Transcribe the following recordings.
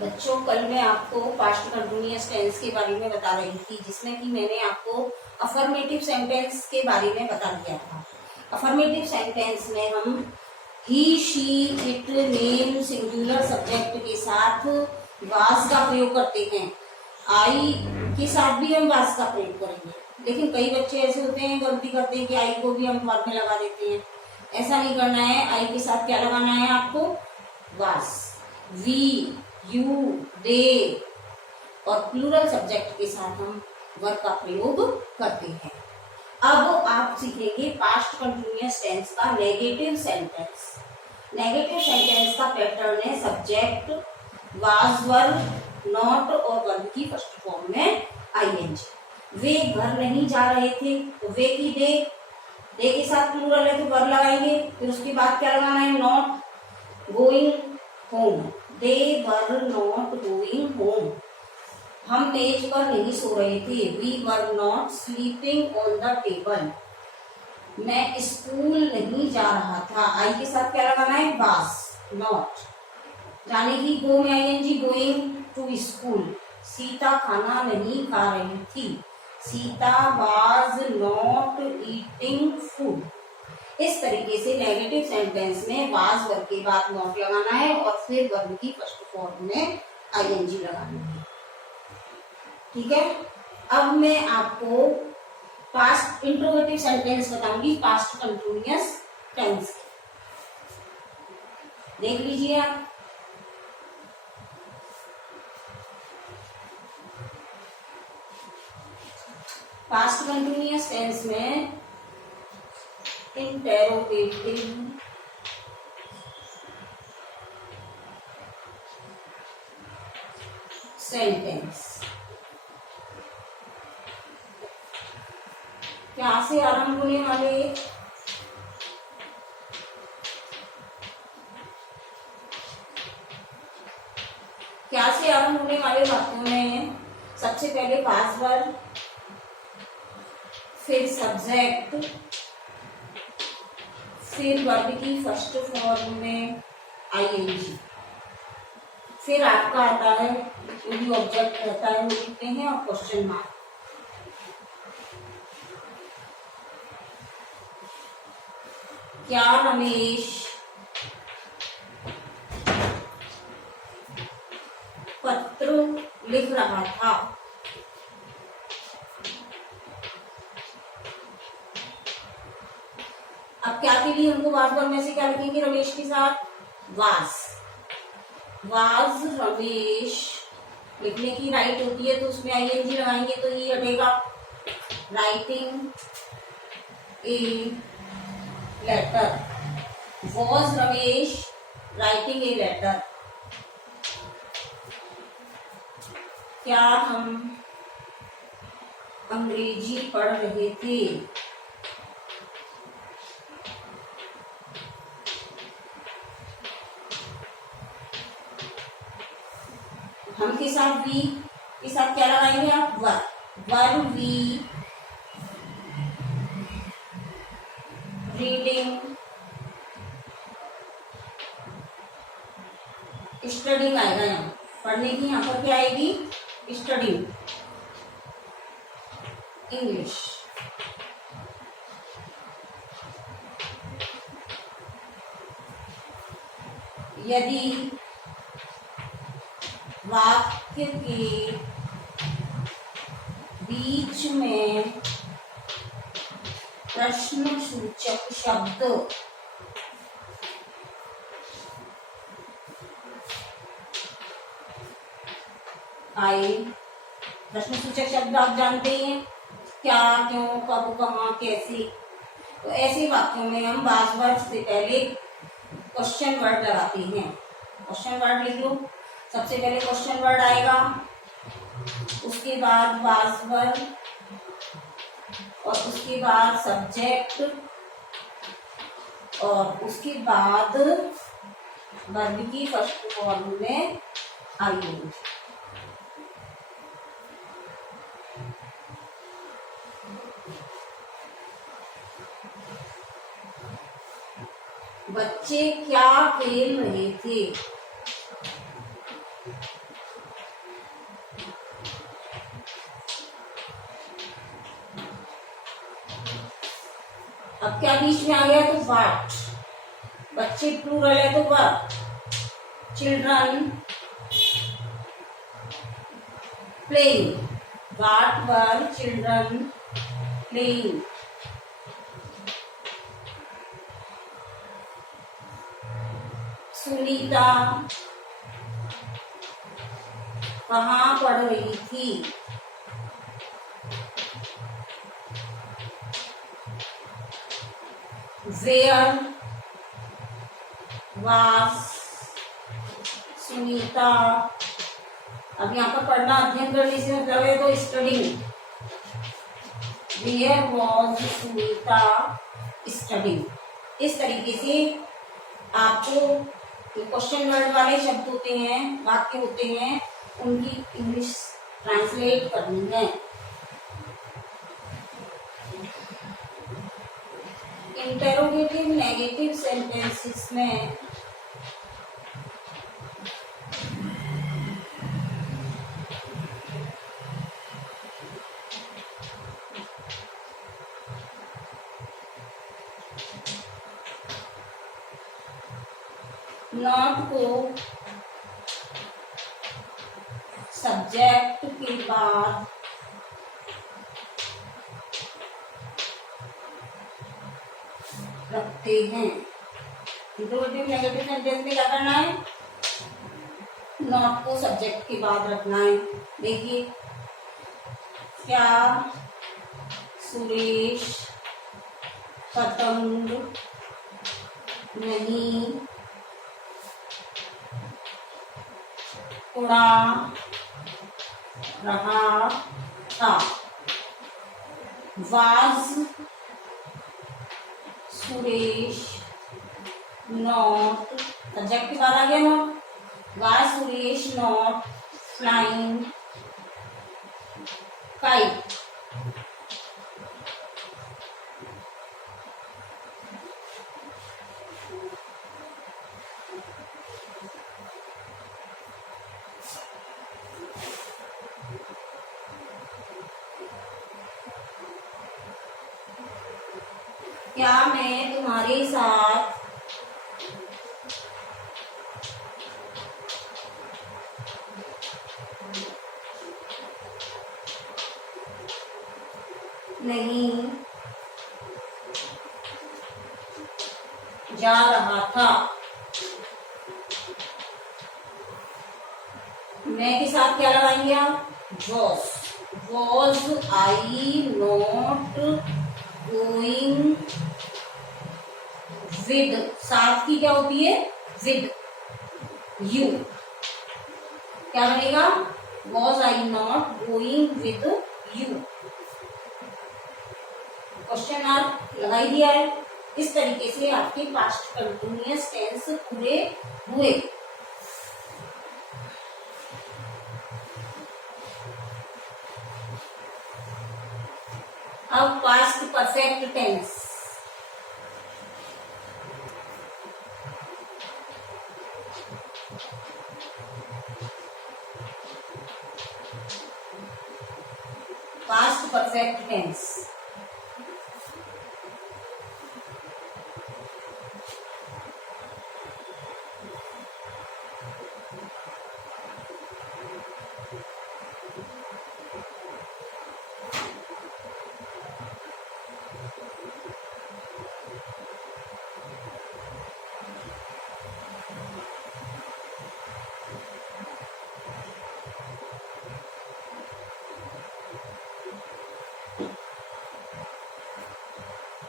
बच्चों, कल मैं आपको पास्ट कंटिन्यूअस टेंस के बारे में बता रही थी, जिसमें कि मैंने आपको अफर्मेटिव सेंटेंस के बारे में बता दिया था। अफर्मेटिव सेंटेंस में हम he, she, it, name, singular subject के साथ वाज का प्रयोग करते हैं। आई के साथ भी हम वाज का प्रयोग करेंगे, लेकिन कई बच्चे ऐसे होते हैं, गलती करते हैं कि आई को भी हम वर्ब में लगा देते हैं। ऐसा नहीं करना है। आई के साथ क्या लगाना है आपको? वाज। वी, यू, दे और प्लूरल सब्जेक्ट के साथ हम वर्ब का प्रयोग करते हैं। अब आप सीखेंगे पास्ट कंटिन्यूअस टेंस का नेगेटिव सेंटेंस। नेगेटिव सेंटेंस का पैटर्न है सब्जेक्ट, वाज वर्ब, नॉट और वर्ब की फर्स्ट फॉर्म में आईएनजी। वे घर नहीं जा रहे थे तो वे की दे के साथ प्लूरल है तो वर्ब लगाएंगे, फिर उसके बाद क्या लगाना है? Not going home, they were not going home. हम मेज पर नहीं सो रहे थे, we were not sleeping on the table. मैं स्कूल नहीं जा रहा था, आई के साथ क्या लगाना है? Was, not. जाने की गो में ING, going to school. Sita खाना नहीं खा रही थी, Sita was not eating food. इस तरीके से नेगेटिव सेंटेंस में वाज वर्ब के बाद नॉट लगाना है और फिर वर्ब की फर्स्ट फॉर्म में आईएनजी लगानी है। ठीक है। अब मैं आपको पास्ट इंट्रोगेटिव सेंटेंस बताऊंगी, पास्ट कंटिन्यूअस टेंस। देख लीजिए आप। पास्ट कंटिन्यूअस टेंस में इंटेरोगेटिव सेंटेंस क्या से आरंभ होने वाले? क्या से आरंभ होने वाले वाक्यों में सबसे पहले वाज वर्ब, फिर सब्जेक्ट, फिर वर्ब की फर्स्ट फॉर्म में आईएनजी, फिर आपका आता है वही ऑब्जेक्ट रहता है, वो लिखते हैं, और क्वेश्चन मार्क। क्या रमेश पत्र लिख रहा था? अब क्या के लिए हमको वाज वर्ब में से क्या लिखेंगे रमेश के साथ? वाज। वाज रमेश लिखने की राइट होती है तो उसमें आईएनजी लगाएंगे तो ये हटेगा। Writing a letter, was Ramesh writing a letter. क्या हम अंग्रेजी पढ़ रहे थे? हम के साथ वी के साथ क्या लगाएंगे आप? Verb. Verb we reading, studying आएगा यहाँ। पढ़ने की यहाँ पर क्या आएगी? Studying English. यदि वाक्य के बीच में प्रश्नसूचक शब्द आए, प्रश्नसूचक शब्द आप जानते हैं, क्या, क्यों, कब, कहाँ, कैसे, तो ऐसे वाक्यों में हम वाज वर्ब से पहले क्वेश्चन वर्ड लगाते हैं। क्वेश्चन वर्ड लिख लो। सबसे पहले क्वेश्चन वर्ड आएगा, उसके बाद वाज वर्ब और उसके बाद सब्जेक्ट और उसके बाद वर्ब की फर्स्ट फॉर्म में आईएनजी। बच्चे क्या खेल रहे थे? अब क्या बीच में आ गया तो वाट, बच्चे प्लूरल है तो verb, children playing, what were children playing, Sunita कहाँ पढ़ रही थी, वेयर वाज सुनीता। अब यहाँ पर पढ़ना अध्ययन करने से मतलब है तो studying, where was Sunita studying. इस तरीके से आपको जो क्वेश्चन वर्ड वाले शब्द होते हैं, वाक्य होते हैं, उनकी इंग्लिश ट्रांसलेट करनी है। इंटेरोगेटिव नेगेटिव सेंटेंसेस में नॉट को सब्जेक्ट के बाद रखते हैं। इंट्रोगेटिव नेगेटिव सेंटेंस में क्या करना है, नॉट को सब्जेक्ट के बाद रखना है। देखिए, क्या सुरेश पतंग नहीं उड़ा रहा था, वाज सुरेश नॉट, सब्जेक्ट के बाद आ गया not, was Suresh not flying kite. क्या मैं तुम्हारे साथ नहीं जा रहा था, मैं के साथ क्या लगाएंगे आप, was I not going with, साथ की क्या होती है, विद यू, क्या बनेगा, was I not going with you, question mark लगाई दिया है। इस तरीके से आपके पास्ट कंटिन्यूअस टेंस पूरे हुए। अब past perfect tense, past perfect tense,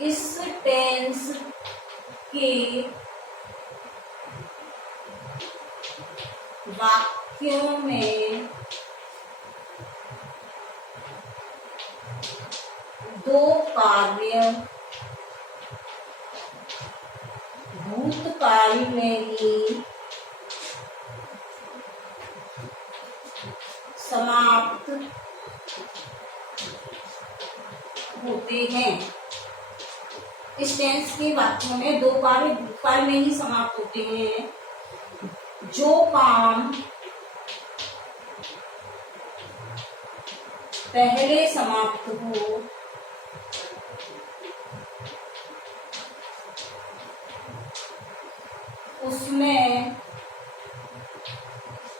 इस टेंस के वाक्यों में दो कार्य भूतकाल में ही समाप्त होते हैं। इस टेंस के वाक्यों में दो कार्य भूतकाल में ही समाप्त होते हैं। जो काम पहले समाप्त हो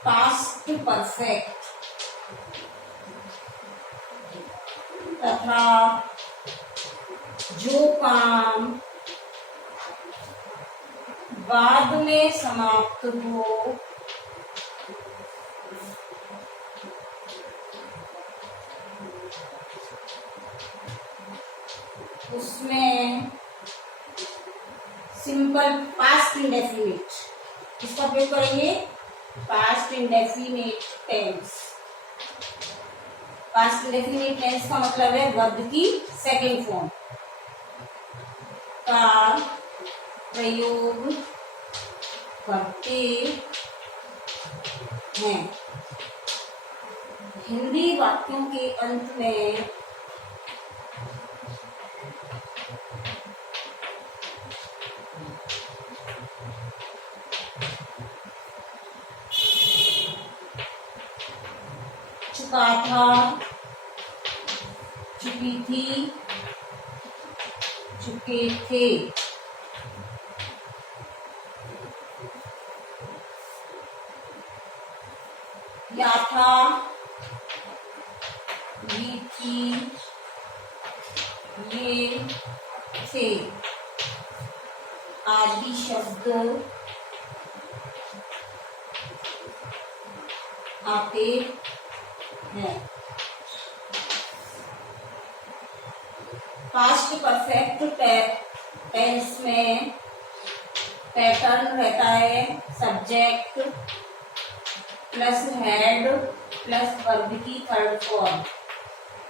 पास्ट परफेक्ट तथा जो काम बाद में समाप्त हो उसमें सिंपल पास्ट इंडेफिनिट, इसका प्रयोग करेंगे past indefinite tense. Past indefinite tense का मतलब है वर्ब की सेकंड फॉर्म का प्रयोग करते हैं। हिंदी वाक्यों के अंत में चुका था, चुकी थी, चुके थे, या था, ये थी, ये थे आदि शब्द आते हैं। पास्ट परफेक्ट टेंस में पैटर्न रहता है subject plus head plus verb की थर्ड फॉर्म,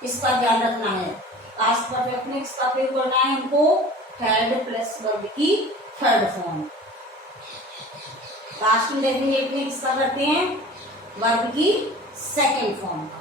इसका ध्यान रखना है। पास्ट परफेक्ट में इसका प्रयोग करना है हमको हेड प्लस वर्ब की थर्ड फॉर्म। पास्ट इंडेफिनिट में किसका करते हैं वर्ब की सेकेंड फॉर्म का।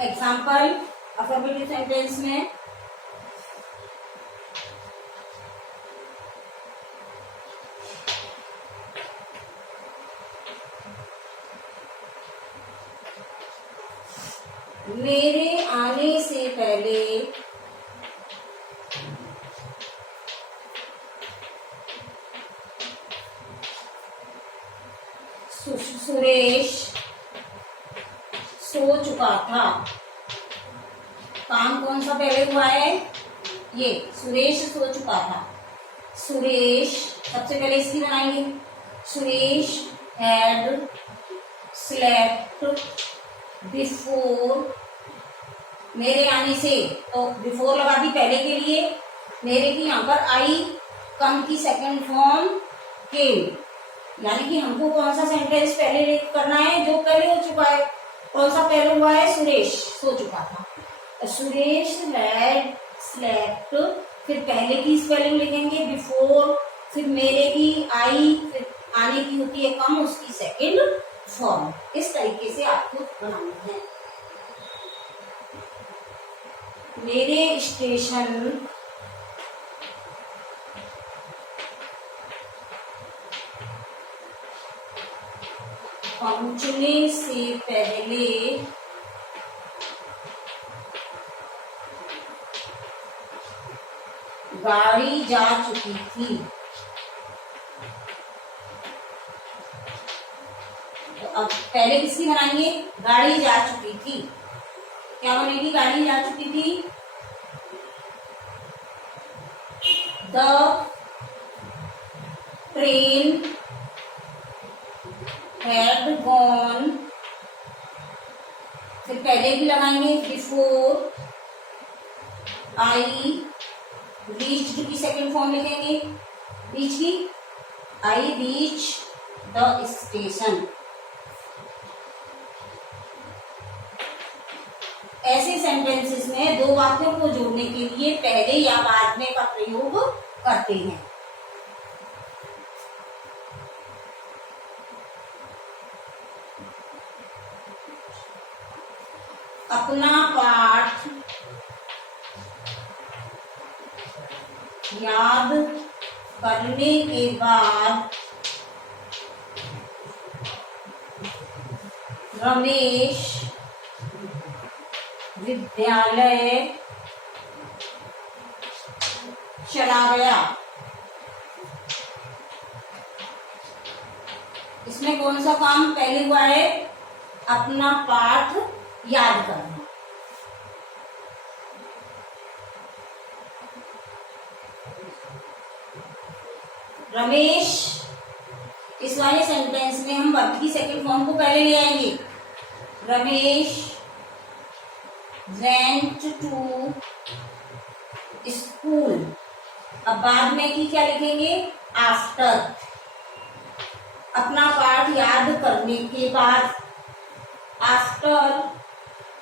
एग्जाम्पल अफर्मेटिव सेंटेंस में मेरे आने से पहले सुरेश सो चुका था। काम कौन सा पहले हुआ है, ये सुरेश सो चुका था। सुरेश सबसे पहले इसकी बनाएंगे, सुरेश हैड स्लेप्ट बिफोर, मेरे आने से तो बिफोर लगा दी पहले के लिए, मेरे की यहाँ पर आई, कम की सेकंड फॉर्म केम, यानी कि हमको कौन सा सेंटेंस पहले करना है जो पहले हो चुका है। कौन सा पहले हुआ है, सुरेश सो चुका था। तो सुरेश हैड स्लेप्ट, फिर पहले की स्पेलिंग लिखेंगे बिफोर, फिर मेरे की आई, फिर आने की होती है कम, उसकी सेकंड फॉर्म। इस तरीके से आपको बनाना है। मेरे स्टेशन पहुंचने से पहले गाड़ी जा चुकी थी। तो अब पहले किसकी बनाएंगे, गाड़ी जा चुकी थी। क्या बनेगी, गाड़ी जा चुकी थी। द ट्रेन हैड गॉन, फिर पहले भी लगाएंगे बिफोर आई रीच्ड की सेकंड फॉर्म लिखेंगे, रीच की आई रीच द स्टेशन। ऐसे सेंटेंसेस में दो वाक्यों को जोड़ने के लिए पहले या बाद में का प्रयोग करते हैं। अपना पाठ याद करने के बाद रमेश विद्यालय चला गया। इसमें कौन सा काम पहले हुआ है? अपना पाठ याद करना। रमेश, इस वाले सेंटेंस में हम वर्ब की सेकंड फॉर्म को पहले ले आएंगे। Ramesh went to school. अब बाद में की क्या लिखेंगे? आफ्टर। अपना पाठ याद करने के बाद, after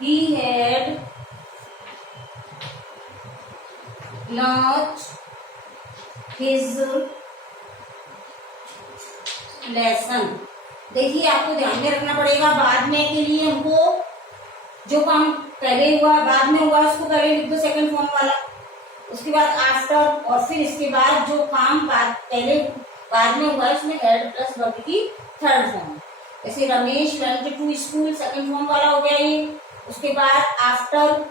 he had learned his lesson. देखिए, आपको ध्यान में रखना पड़ेगा, बाद में के लिए हमको जो काम पहले हुआ बाद में हुआ उसको पहले लिख दो सेकंड फॉर्म वाला, उसके बाद आफ्टर, और फिर इसके बाद जो काम पहले बाद में हुआ उसमें हेड प्लस वर्ब की थर्ड फॉर्म। जैसे Ramesh went to school second form वाला हो गया ये। उसके बाद after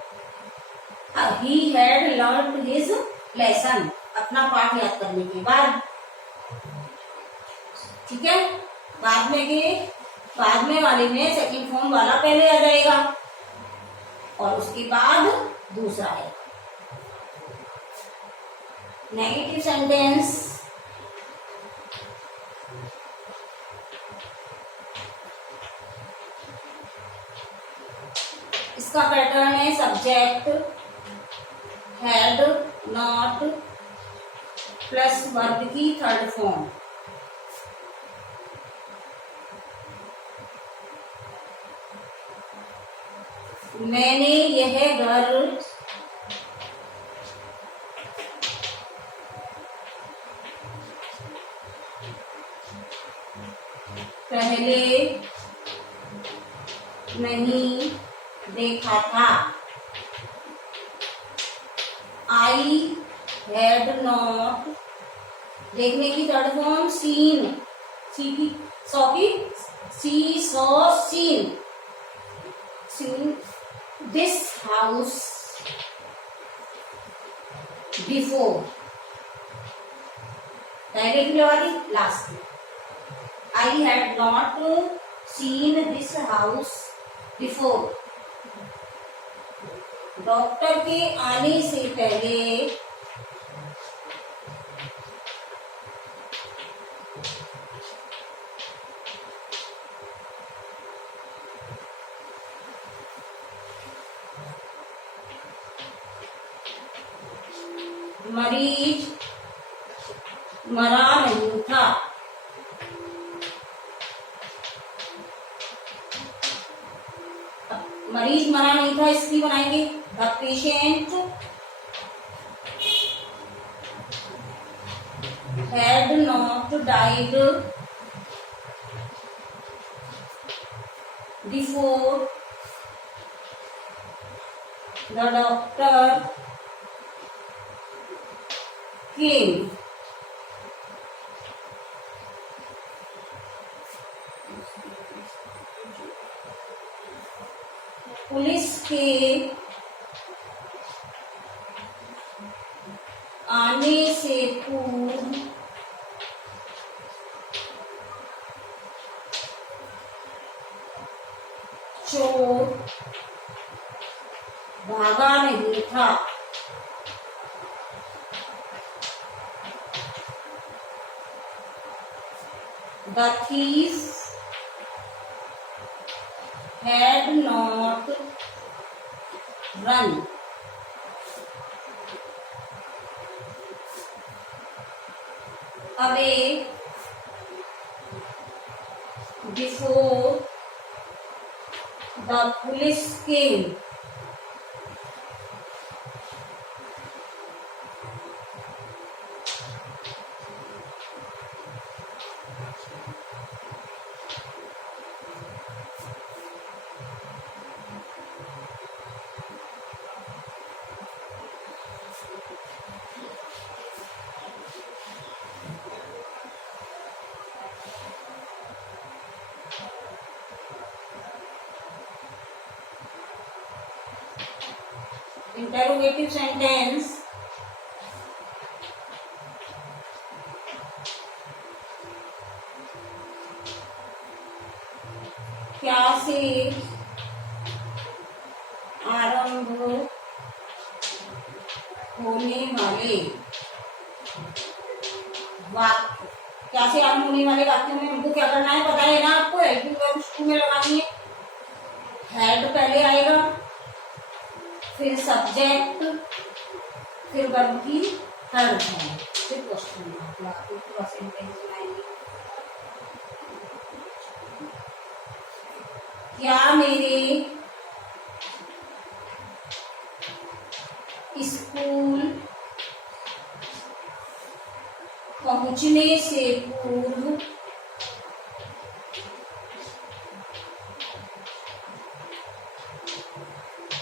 he had learned his lesson, अपना पाठ याद करने के बाद। ठीक है, बाद में वाले में सेकंड फॉर्म वाला पहले आ जाएगा और उसके बाद दूसरा है। नेगेटिव सेंटेंस, इसका पैटर्न है subject had not plus verb की थर्ड फॉर्म। मैंने यह घर पहले नहीं देखा था। आई हैड नॉट, देखने की third form seen, see saw seen this house before. पहले की लगा दी लास्ट में। I had not seen this house before. Doctor के आने से पहले मरीज मरा नहीं था। मरीज मरा नहीं था, इसलिए बनाएंगे the patient had not died before the doctor came. Police के आने से पूर्व चोर भागा नहीं था। The thief had not run away before the police came. Interrogative sentence क्या से आरंभ होने वाले वाक्य, क्या से आरंभ होने वाले वाक्यों में हमको क्या करना है पता है ना आपको, हेल्पिंग वर्ब शुरू में लगानी है। हेड पहले आएगा, फिर सब्जेक्ट, फिर वर्ब की थर्ड है, फिर क्वेश्चन मार्क, पूरा सेंटेंस बनाएंगे। क्या मेरे स्कूल पहुंचने से पूर्व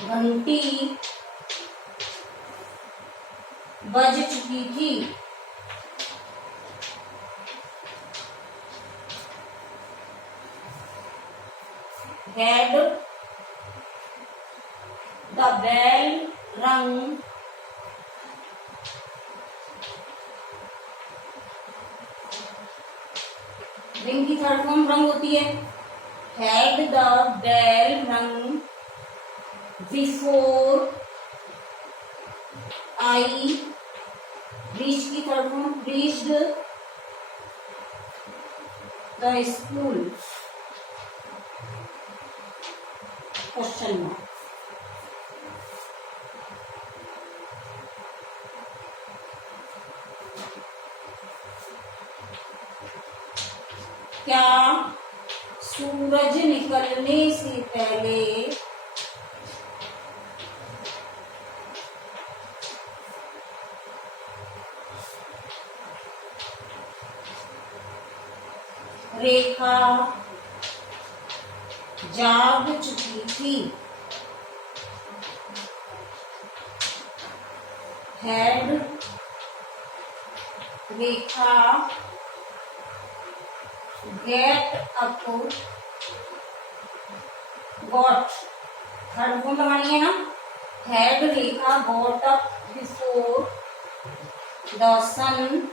घंटी बज चुकी थी। Had the bell rung ring की थर्ड फॉर्म रंग होती है। Had the bell rung before I reached की third form reached the school, question mark. क्या सूरज निकलने से पहले रेखा जाग चुकी थी। Had Rekha get up got, third form लगानी है ना। Had Rekha got up before the sun